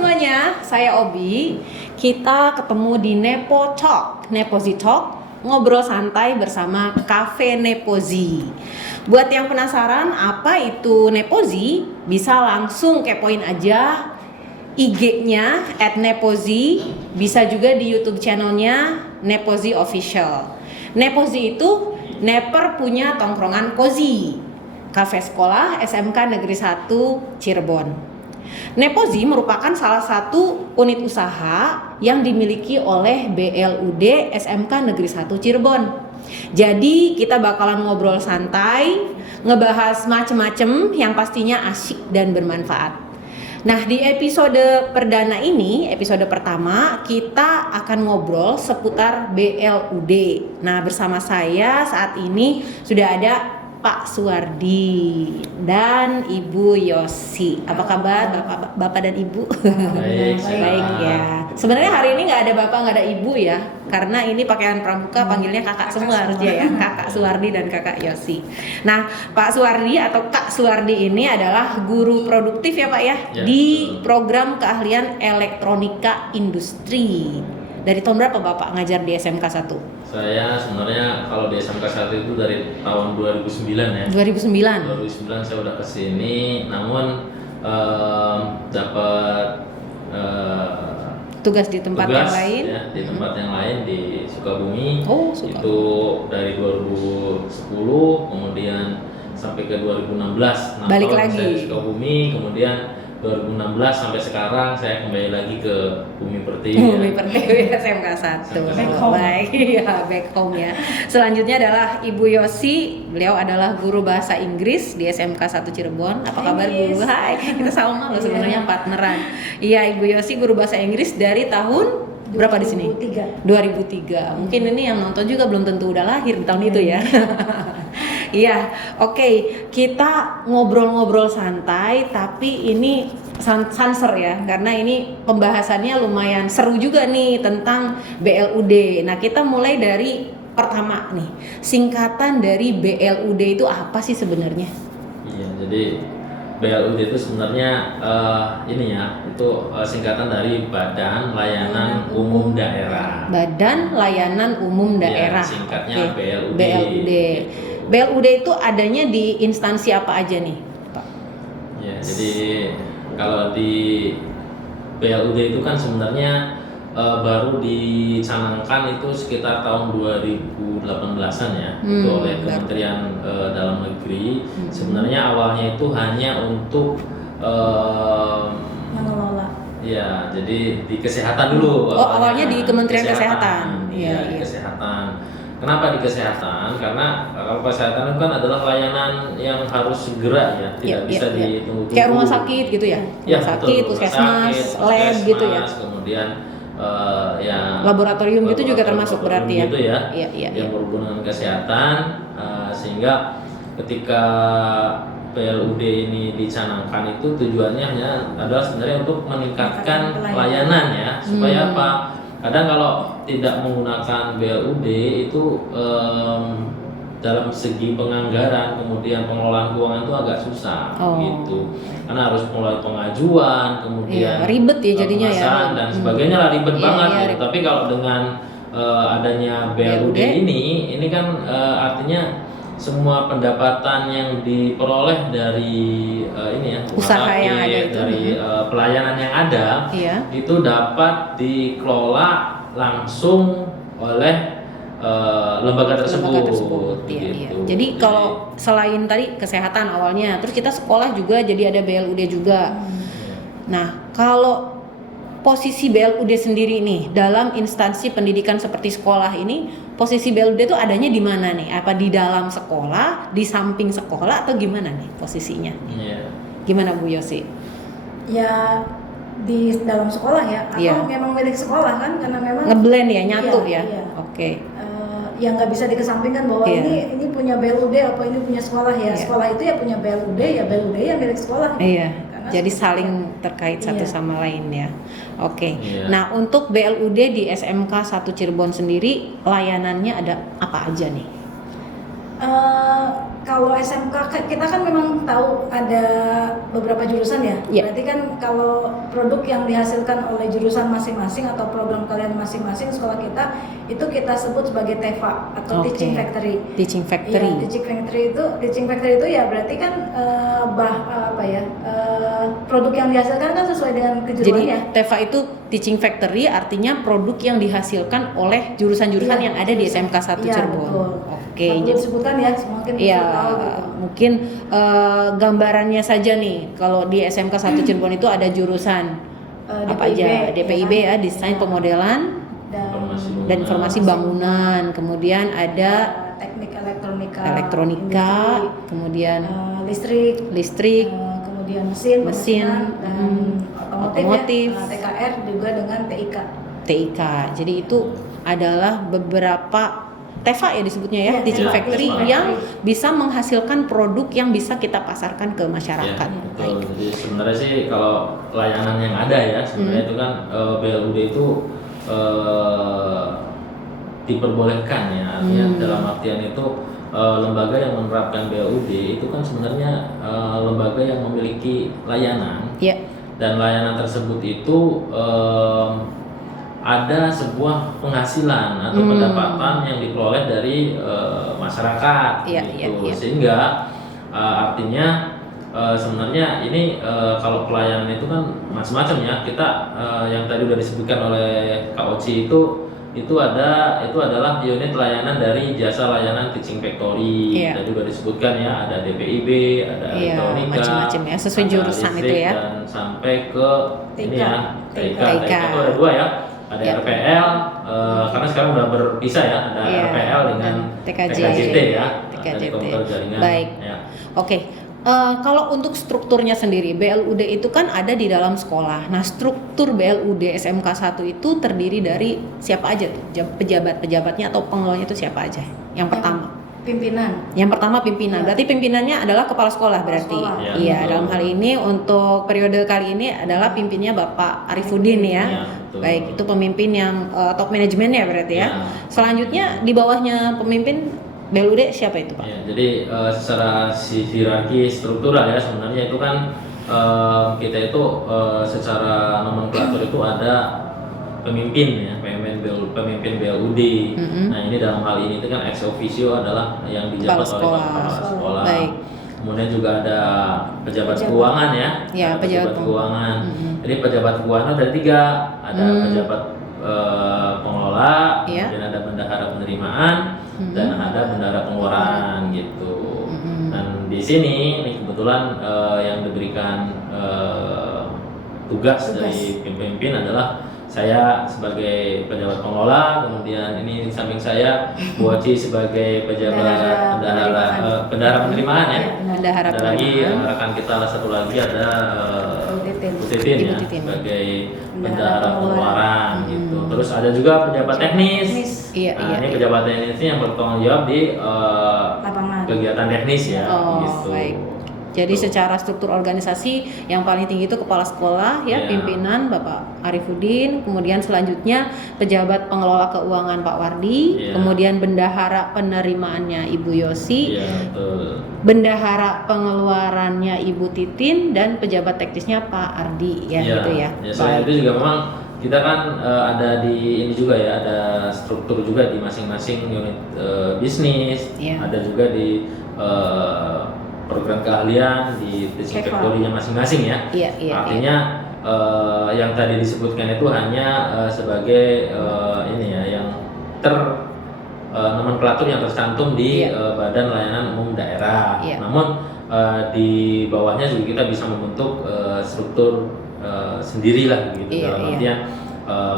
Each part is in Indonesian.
semuanya, saya Obi. Kita ketemu di Nepo Talk, Nepozi Talk, ngobrol santai bersama Cafe Nepozi. Buat yang penasaran apa itu Nepozi, bisa langsung kepoin aja IG-nya @nepozi, bisa juga di YouTube channelnya Nepozi Official. Nepozi itu Neper punya tongkrongan cozy, kafe sekolah SMK Negeri 1 Cirebon. Nepozi merupakan salah satu unit usaha yang dimiliki oleh BLUD SMK Negeri 1 Cirebon. Jadi kita bakalan ngobrol santai, ngebahas macem-macem yang pastinya asyik dan bermanfaat. Nah, di episode perdana ini, episode pertama, kita akan ngobrol seputar BLUD. Nah, bersama saya saat ini sudah ada Pak Suwardi dan Ibu Yosi. Apa kabar Bapak dan Ibu? Baik ya. Sebenarnya hari ini nggak ada Bapak, nggak ada Ibu ya, karena ini pakaian pramuka panggilnya kakak semua harusnya ya, Kakak Suwardi dan Kakak Yosi. Nah, Pak Suwardi atau Kak Suwardi ini adalah guru produktif ya Pak ya, di program keahlian elektronika industri. Dari tahun berapa Bapak ngajar di SMK 1? Saya sebenarnya kalau di SMK 1 itu dari tahun 2009 ya. 2009 saya udah kesini, namun dapat tugas di tempat yang lain. Ya, di tempat yang lain di Sukabumi. Sukabumi. Itu dari 2010 kemudian sampai ke 2016. Balik tahun lagi. Saya di Sukabumi, kemudian 2016 sampai sekarang saya kembali lagi ke Bumi Pertiwi. Bumi Pertiwi SMK 1. Baik, ya back home ya. Selanjutnya adalah Ibu Yosi. Beliau adalah guru bahasa Inggris di SMK 1 Cirebon. Apa kabar Bu? Hai. Kita sama loh sebenarnya partneran. Iya, Ibu Yosi guru bahasa Inggris dari tahun berapa di sini? 2003. Mungkin ini yang nonton juga belum tentu udah lahir di tahun itu ya. Iya, oke. Kita ngobrol-ngobrol santai, tapi ini sanser ya, karena ini pembahasannya lumayan seru juga nih tentang BLUD. Nah, kita mulai dari pertama nih. Singkatan dari BLUD itu apa sih sebenarnya? Iya, jadi BLUD itu sebenarnya ini ya, itu singkatan dari Badan Layanan Umum Daerah. Badan Layanan Umum Daerah. Ya, singkatnya BLUD. BLUD. Gitu. BLUD itu adanya di instansi apa aja nih, Pak? Ya, jadi kalau di BLUD itu kan sebenarnya baru dicanangkan itu sekitar tahun 2018-an ya, itu oleh Kementerian Dalam Negeri. Sebenarnya awalnya itu hanya untuk mengelola. Ya, jadi di kesehatan dulu. Awalnya di Kementerian Kesehatan. Iya, di kesehatan. Kenapa di kesehatan? Karena kalau kesehatan itu kan adalah layanan yang harus segera ya, tidak bisa ditunggu-tunggu. Kayak rumah sakit gitu ya? Rumah sakit, puskesmas, lab gitu ya. Kemudian ya laboratorium gitu juga termasuk berarti ya. Gitu ya. Iya. Yang berhubungan dengan kesehatan, sehingga ketika BLUD ini dicanangkan itu tujuannya hanya adalah sebenarnya untuk meningkatkan pelayanan ya, supaya apa? Kadang kalau tidak menggunakan BLUD itu dalam segi penganggaran kemudian pengelolaan keuangan itu agak susah gitu, karena harus mulai pengajuan kemudian ribet ya jadinya ya dan sebagainya lah, ribet banget gitu. Tapi kalau dengan adanya BLUD ini kan artinya semua pendapatan yang diperoleh dari ini ya, usaha yang ada itu, dari pelayanan yang ada, itu dapat dikelola langsung oleh lembaga tersebut. Iya. Jadi kalau selain tadi kesehatan awalnya, terus kita sekolah juga jadi ada BLUD juga. Nah, kalau posisi BLUD sendiri nih dalam instansi pendidikan seperti sekolah ini, posisi BLUD itu adanya di mana nih? Apa di dalam sekolah, di samping sekolah, atau gimana nih posisinya? Gimana Bu Yosi? Ya di dalam sekolah ya, atau memang milik sekolah kan, karena memang ngeblend ya, nyatu ya. Oke. Yang nggak bisa dikesampingkan bahwa ini punya BLUD apa ini punya sekolah ya. Sekolah itu ya punya BLUD ya milik sekolah. Iya. Jadi saling terkait satu sama lain ya. Oke. Nah, untuk BLUD di SMK 1 Cirebon sendiri layanannya ada apa aja nih? kalau SMK kita kan memang tahu ada beberapa jurusan ya. Iya. Berarti kan kalau produk yang dihasilkan oleh jurusan masing-masing atau program kalian masing-masing sekolah kita itu kita sebut sebagai TEFA atau Oke. Teaching Factory. Teaching Factory. Iya, teaching factory itu ya berarti kan produk yang dihasilkan kan sesuai dengan Jadi kejuruannya. TEFA itu Teaching Factory artinya produk yang dihasilkan oleh jurusan-jurusan Iya, yang ada di SMK 1 iya, Cirebon. betul. Oke, Perlu jadi disebutkan ya, mungkin ya bisa tahu gitu. mungkin gambarannya saja nih kalau di SMK 1 Cirebon itu ada jurusan apa aja? DPIB ya, desain Iya. pemodelan dan informasi bangunan. Kemudian ada teknik elektronika, elektronika, industri, kemudian listrik, listrik, kemudian mesin, mesin, dan otomotif. ya, TKR juga dengan TIK. TIK. Jadi itu adalah beberapa TEFA ya disebutnya ya, Iya, Teaching TEFA. Factory TEFA. yang bisa menghasilkan produk yang bisa kita pasarkan ke Ya, masyarakat. betul. Jadi sebenarnya sih kalau layanan yang ada ya sebenarnya itu kan BLUD itu diperbolehkan ya, artinya dalam artian itu lembaga yang menerapkan BLUD itu kan sebenarnya lembaga yang memiliki layanan Ya, dan layanan tersebut itu ada sebuah penghasilan atau pendapatan yang diperoleh dari masyarakat Iya, gitu. iya, iya. Sehingga artinya sebenarnya ini kalau pelayanan itu kan macam-macam ya. Kita yang tadi udah disebutkan oleh Kak Oci itu adalah unit layanan dari jasa layanan Teaching Factory. Iya. Tadi udah disebutkan ya, ada DPIB, ada Iya, elektronika, macam-macam ya, sesuai ada jurusan listrik, itu ya. dan sampai ke ini TIK. ya, TIK. TIK. TIK itu ada dua ya. Ada Iya. RPL, karena sekarang udah berpisah ya, ada Iya, RPL dengan dan TKJ. TKJT ya, TKJT. dari komputer jaringan. Baik. Ya. Oke. Kalau untuk strukturnya sendiri, BLUD itu kan ada di dalam sekolah. Nah, struktur BLUD SMK 1 itu terdiri dari siapa aja tuh? Pejabat-pejabatnya atau pengelolanya itu siapa aja? Yang pertama. Pimpinan. Yang pertama pimpinan. Ya. Berarti pimpinannya adalah kepala sekolah Kepala berarti. sekolah. Ya, Iya, betul. dalam hal ini untuk periode kali ini adalah pimpinnya Bapak Arifudin ya. Ya, betul. Baik, itu pemimpin yang top manajemennya berarti ya. Ya. Selanjutnya di bawahnya pemimpin BLUD siapa itu, Pak? Ya, jadi secara hierarki struktural ya sebenarnya itu kan kita itu secara nomenklatur itu ada pemimpin ya, pemimpin BLUD. Nah, ini dalam hal ini itu kan ex officio adalah yang dijabat Kepala oleh sekolah. kepala sekolah. Baik. Kemudian juga ada pejabat keuangan ya. Ya, Ada pejabat keuangan. Jadi pejabat keuangan ada 3, ada pejabat pengelola, Iya. kemudian ada bendahara penerimaan, dan ada bendahara pengeluaran gitu. Dan di sini ini kebetulan yang diberikan tugas dari pemimpin adalah saya sebagai pejabat pengelola, kemudian ini di samping saya Bu Oci sebagai pejabat bendahara penerimaan ya. Bendahara Ada lagi penerimaan. rekan kita satu lagi ada Bu Titin. Bu Titin Ibu ya Titin. sebagai Bendahara bendahara pengeluaran gitu. Terus ada juga pejabat teknis. Iya, Nah, iya. ini pejabat teknis ini yang bertanggung jawab di Lapangan. kegiatan teknis ya Oh, gitu. baik. Jadi Tuh. secara struktur organisasi yang paling tinggi itu kepala sekolah ya, Iya. pimpinan Bapak Arifudin, kemudian selanjutnya pejabat pengelola keuangan Pak Wardi, Iya. kemudian bendahara penerimaannya Ibu Yosi, Iya, betul. bendahara pengeluarannya Ibu Titin, dan pejabat teknisnya Pak Ardi ya Iya. gitu ya. Selain Baik. itu juga memang kita kan ada di ini juga ya, ada struktur juga di masing-masing unit bisnis, Iya. ada juga di program keahlian di teaching Eva. factory-nya masing-masing ya. Iya, iya, Artinya yang tadi disebutkan itu hanya sebagai ini ya, yang nomenklatur yang tercantum di Iya. Badan Layanan Umum Daerah. Iya. Namun di bawahnya juga kita bisa membentuk struktur sendirilah gitu, Iya, dalam iya. artian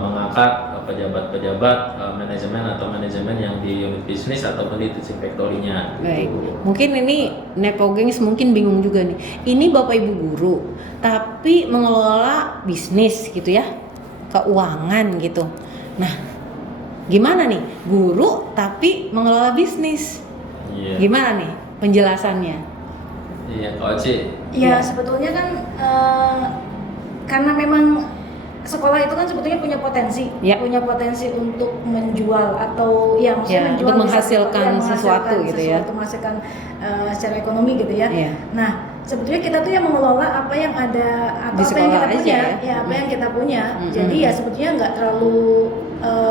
mengangkat pejabat-pejabat manajemen yang di unit bisnis ataupun di teaching factory-nya. Baik, gitu. mungkin ini Nepo Gengs mungkin bingung juga nih. Ini Bapak Ibu guru, tapi mengelola bisnis gitu ya, keuangan gitu. Nah, gimana nih guru tapi mengelola bisnis? Iya. Gimana nih penjelasannya? Iya, Kak Oci. Ya Iya. sebetulnya kan karena memang sekolah itu kan sebetulnya punya potensi untuk menjual atau maksudnya menjual untuk bisa- menghasilkan sesuatu gitu ya. menghasilkan secara ekonomi gitu ya. Iya. Nah, sebetulnya kita tuh yang mengelola apa yang ada atau Di apa yang sekolah kita aja punya, ya. apa yang kita punya. Mm-mm. Jadi ya sebetulnya nggak terlalu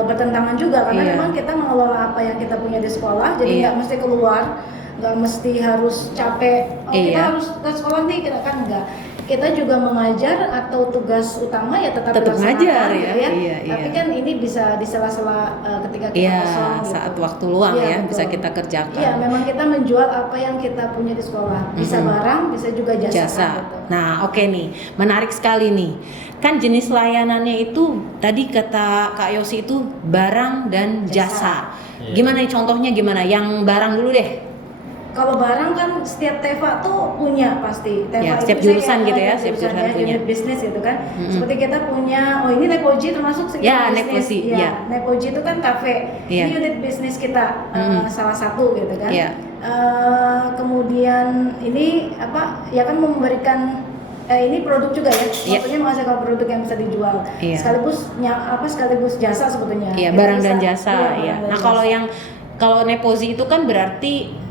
bertentangan juga karena Iya. memang kita mengelola apa yang kita punya di sekolah, jadi Iya. nggak mesti keluar, nggak mesti harus capek. Kita Iya. harus ke sekolah nih, kita kan enggak. Kita juga mengajar atau tugas utama ya tetap dilaksanakan, ngajar ya. gitu Iya, Tapi iya. kan ini bisa di sela-sela ketika kita Iya, kosong gitu. saat waktu luang Iya, ya betul. bisa kita kerjakan. Iya, memang kita menjual apa yang kita punya di sekolah. Bisa Mm-mm. barang, bisa juga jasa. Jasa. Gitu. Nah, oke nih, menarik sekali nih. Kan jenis layanannya itu tadi kata Kak Yosi itu barang dan jasa. Iya. Gimana nih contohnya gimana? Yang barang dulu deh. Kalau barang kan setiap Teva tuh punya pasti. Teva Ya, itu setiap misalnya jurusan kayak gitu ya, setiap jurusan punya. unit bisnis gitu kan. Mm-mm. Seperti kita punya, ini Nepoji termasuk segi Ya, bisnis. Nepoji, Ya, ya. Nepoji itu kan kafe. Iya. Ini unit bisnis kita Mm-mm. salah satu gitu kan. Iya. Kemudian ini apa? Ya kan memberikan ini produk juga ya, Iya. maksudnya menghasilkan produk yang bisa dijual. Iya. Sekaligus jasa sebetulnya. Iya, Kita barang dan bisa- jasa iya, ya. barang dan Nah, kalau jasa. kalau Nepozi itu kan berarti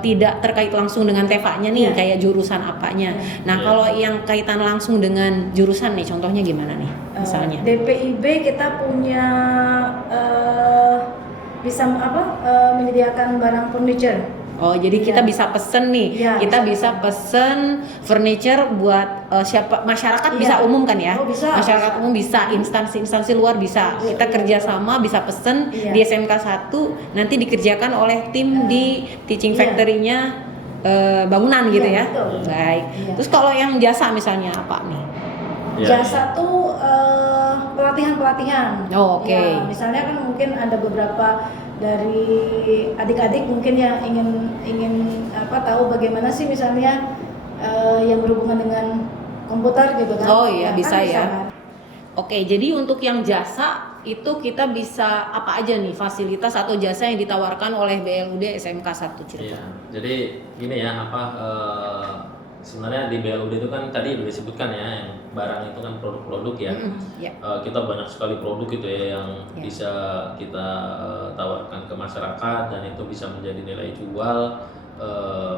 tidak terkait langsung dengan Tevanya nih, Iya. kayak jurusan apanya. Iya. Nah, Iya. kalau yang kaitan langsung dengan jurusan nih, contohnya gimana nih? Misalnya. DPIB kita punya bisa menyediakan barang furniture. Oh, jadi kita Iya. bisa pesen nih. Iya, Kita bisa bisa pesen furniture buat siapa masyarakat Iya. bisa umum kan ya? Oh, bisa, Masyarakat bisa. umum bisa, instansi-instansi luar bisa. Iya, Kita iya, kerjasama bisa pesen Iya. di SMK 1 nanti dikerjakan oleh tim di teaching Iya. factory-nya bangunan gitu Iya, ya. betul. Baik. Iya. Terus kalau yang jasa misalnya apa nih? Iya. Jasa tuh pelatihan-pelatihan. Oh, oke. Ya, misalnya kan mungkin ada beberapa dari adik-adik mungkin yang ingin tahu bagaimana sih misalnya yang berhubungan dengan komputer gitu kan. Oh iya, kan bisa ya. kan. Oke, jadi untuk yang jasa itu kita bisa apa aja nih fasilitas atau jasa yang ditawarkan oleh BLUD SMK 1 Cirebon? Iya, jadi gini ya sebenarnya di BLUD itu kan tadi udah disebutkan ya, yang barang itu kan produk-produk ya. Mm-mm, ya. Kita banyak sekali produk gitu ya yang Ya. bisa kita tawarkan ke masyarakat dan itu bisa menjadi nilai jual,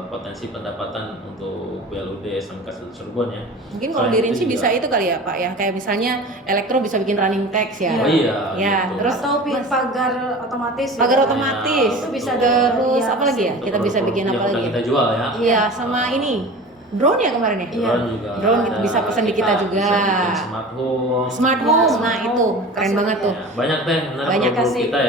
potensi pendapatan untuk BLUD SMK 1 Cirebon ya. Mungkin kalau Selain di Rinci itu bisa juga- itu kali ya Pak ya, kayak misalnya elektro bisa bikin running text ya. Oh iya. Ya, gitu. terus Atau pagar otomatis. pagar gitu. otomatis Ya, itu bisa terus iya, apa lagi ya? Untuk Kita bisa produk-produk bikin yang apa udah lagi? kita jual ya. Iya, sama ini drone ya kemarin ya? Iya. Drone juga. Drone ada. bisa pesan di kita juga. Bisa bikin smart home. Smart Iya, home, smart nah home. itu keren banget tuh. Ya, banyak deh benar Banyak produk kasih. kita ya.